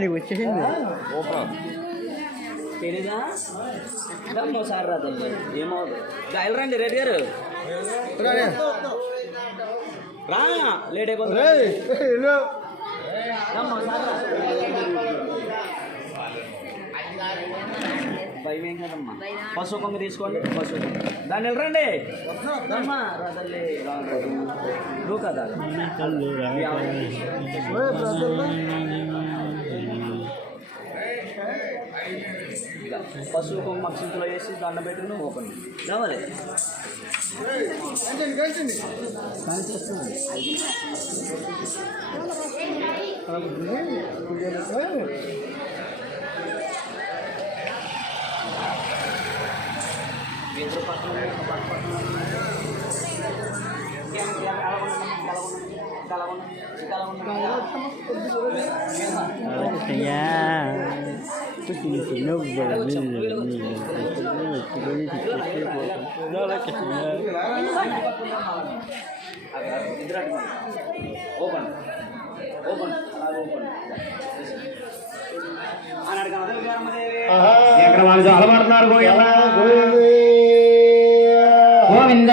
నీకు వచ్చేసింది తెలీదా సార్ రాదండి ఏమవుతుంది గాయలు రండి రెడ్డి గారు రా లేట్ అయిపోతుంది భయం ఏం కదమ్మా పశువు కొమ్మ తీసుకోండి పశువు దాన్ని వెళ్ళరండి అమ్మా రాదల్లి నువ్వు కదా పశువు కొమ్మ అక్షంతలో వేసి దండ పెట్టి నువ్వు ఓపెన్ కావాలి ఓపెన్ ఓపెన్ ఎక్కడ వాళ్ళు చాలా పడుతున్నారు గోవింద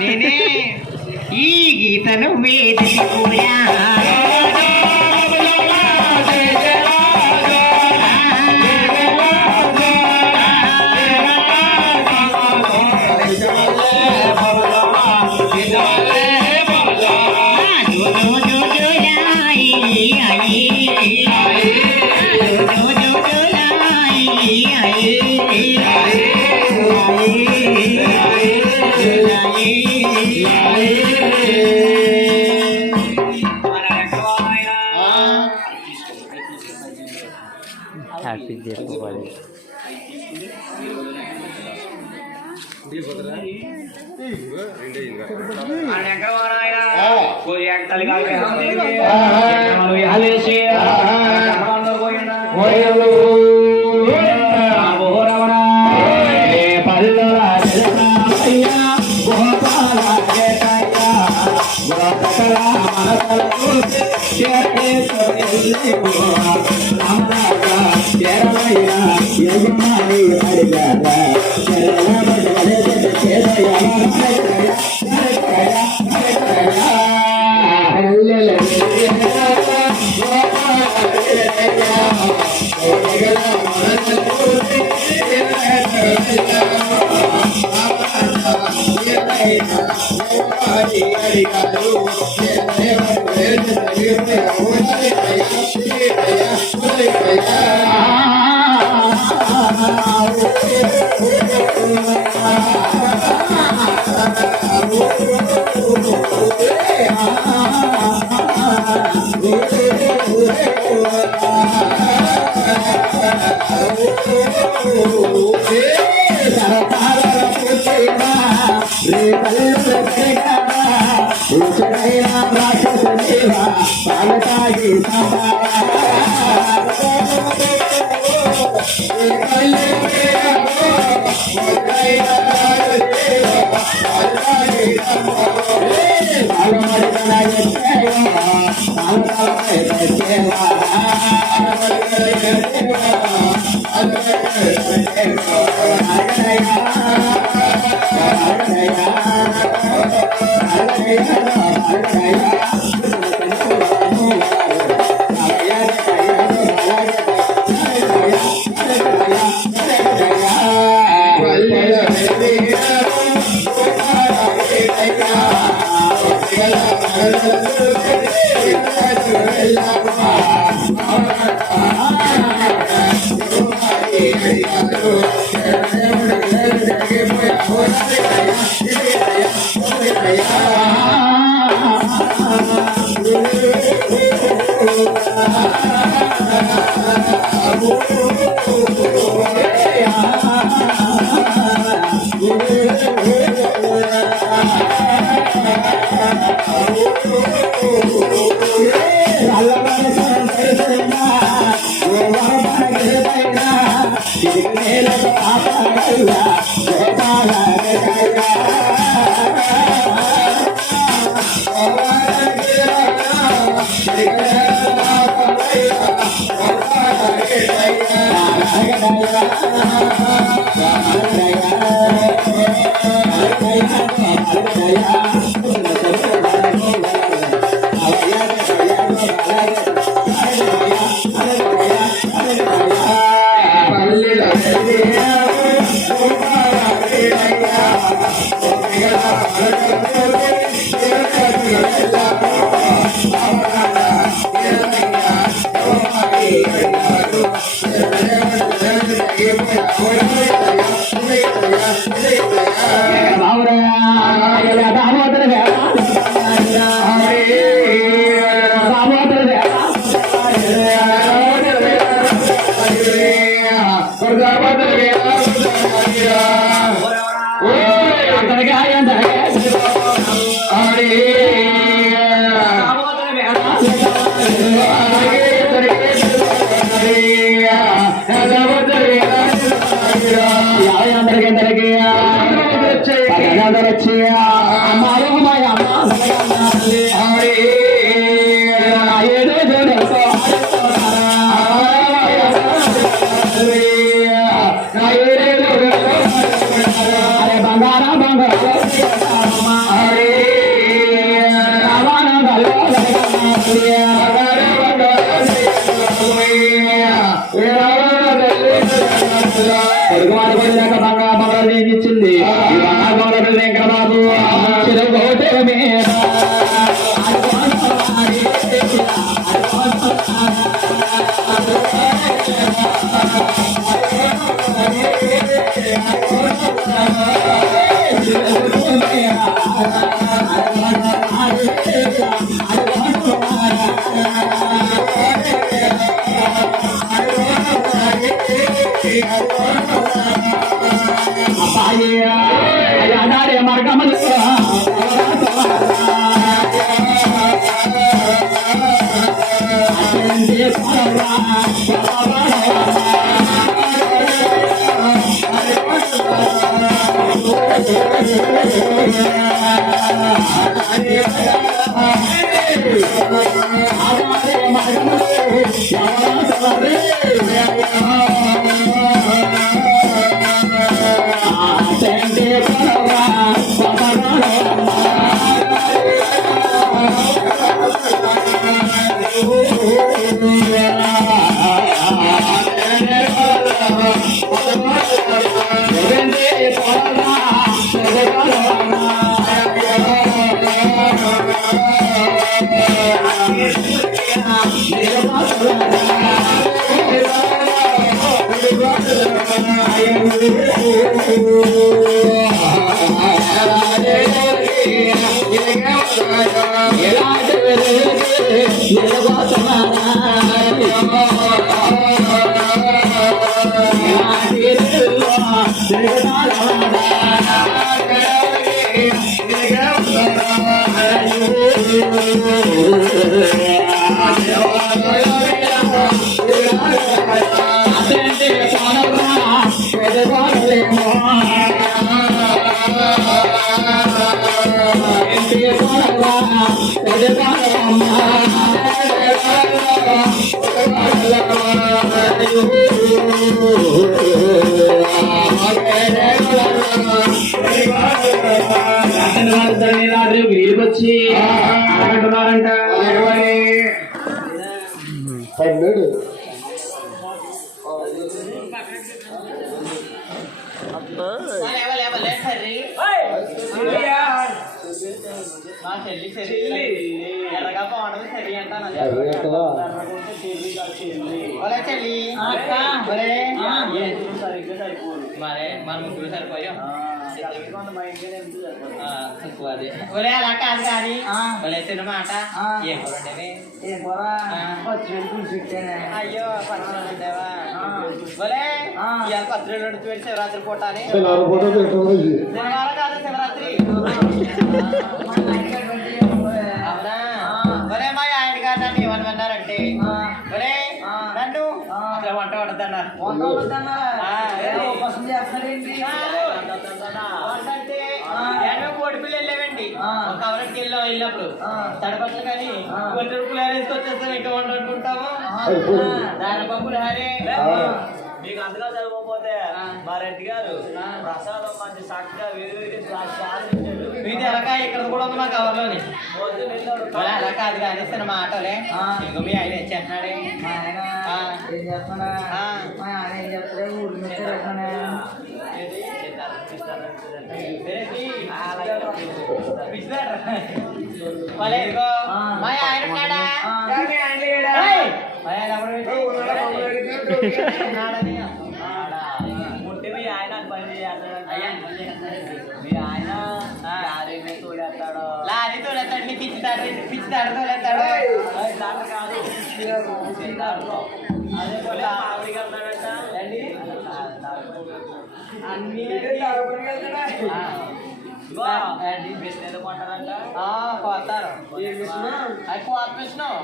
నేనే ఈ గీతను వేదిక పూరా హ్యాపీ చేసుకోవాలి. Hare వచ్చి అంటున్నారంట మరే మన ముగ్గురు సరిపోయా అలా కాదు కానీ వలేసిన మాట ఏం కూరండి అయ్యో పచ్చదేవా బలే ఇవాళ పత్రికలు నడుచుపెట్టి శివరాత్రి పూట అని శనివారం కాదు శివరాత్రి అవునా బలే మా ఆయన గారు నన్ను ఏమన్నారంటే బలే నన్ను అసలు వంట వండుతున్నారు కోడి పిల్ల వెళ్ళామండి కవరకి వెళ్ళినప్పుడు తడపట్లు కానీ కొన్ని పులిహార వేసుకొచ్చేస్తాం ఇంకా వంట వండుకుంటాము దాని పంపులు హరే మీకు అంతగా చదవకపోతే మా రెడ్డి గారు ప్రసాదం మంచి చక్కగా మీది ఎలాగా ఇక్కడ కూడా ఉంది మా కవర్లోని అలా కాదు కానీ సినిమా ఆటోలే ఇంకో మీ ఆయన ఇచ్చేస్తున్నాడే మా ఆయన ఉన్నాడా ఉంటే మీ ఆయన పని మీ ఆయన లారీ తోడేస్తాడు నీ పిచ్చి తాడు తోడేస్తాడు అన్ని పోతారు అది కోపేసినావు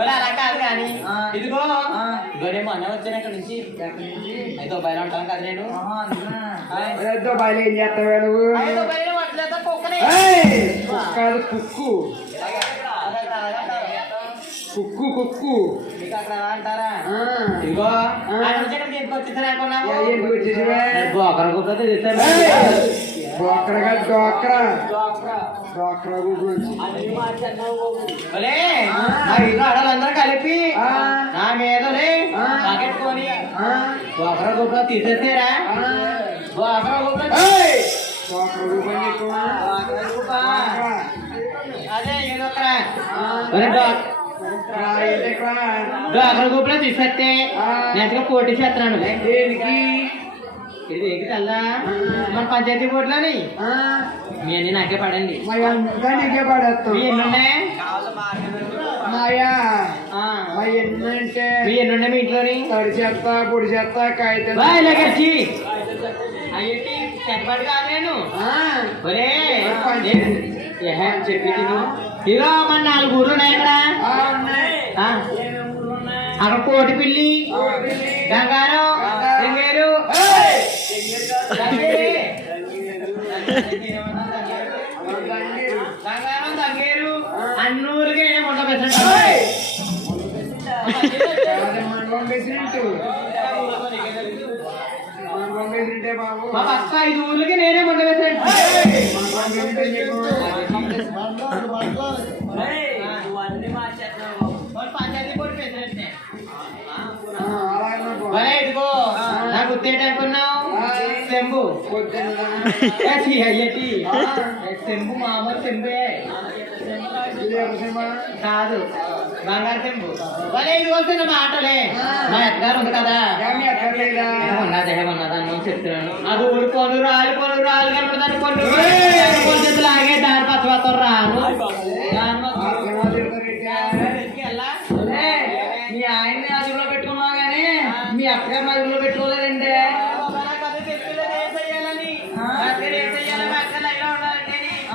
అలా కాదు కానీ ఇదిగో గడే మొన్న వచ్చాను అక్కడ నుంచి అయితే బయలు ఉంటాను కదా నేను బయలు ఏం చేస్తావా నువ్వు కుక్కు కుక్కు కుక్కు మీకు అక్కడ ఎలా అంటారా ఇదిగో ఆడలందరూ కలిపి నా మీదనే పగెట్టుకొని డోకరా గుప్ప తీసేసారా డోకరా గుప్ప అదే ఏదోకరా డోకరా గుప్పలో తీసేస్తే నేను పోటీ చేస్తున్నాను ఇది ఏకి తెల్లా మన పంచాయతీ బోర్డులోని మీ అన్ని నాకే పడండి నీకే పడేస్తాం మీ ఎన్ని ఉన్నాయి మాయా ఎన్నంటే మీ ఎన్ని ఉన్నాయి మీ ఇంట్లోని తడి చేస్తా పొడి చేస్తా కాగితం ఇలాగచ్చి అయ్యి చెత్తపాటు కాదు నేను ఒరే చెప్పి ఇదిగో మన 4 ఊర్లు ఉన్నాయి ఇక్కడ అక్కడ కోటి పిల్లి గంగారు రింగేరు బంగారం తగ్గేరు అన్నూరుగా నేనే మొట్ట పెట్టండి మండలం ప్రెసిడెంట్ మండలం ప్రెసిడెంటే బాబు మా పక్క 5 ఊర్లకి నేనే మొట్ట పెట్టండి మండలం ప్రెసిడెంట్ పంచాయతీ బోర్డు ప్రెసిడెంట్ అలాగే భలే ఇదిగో నాకు గుర్తేట అనుకున్నావు శంభు అయ్యటి శంభు మామూలు శంభే కాదు బంగారు శంభు భలే ఇది వస్తున్న మాటలే మా అత్తగారు ఉంది కదా ఏమన్నది ఏమన్నది అని చెప్తున్నాను అది ఊరు పొను రాలు కనపడదాన్ని పొన్ను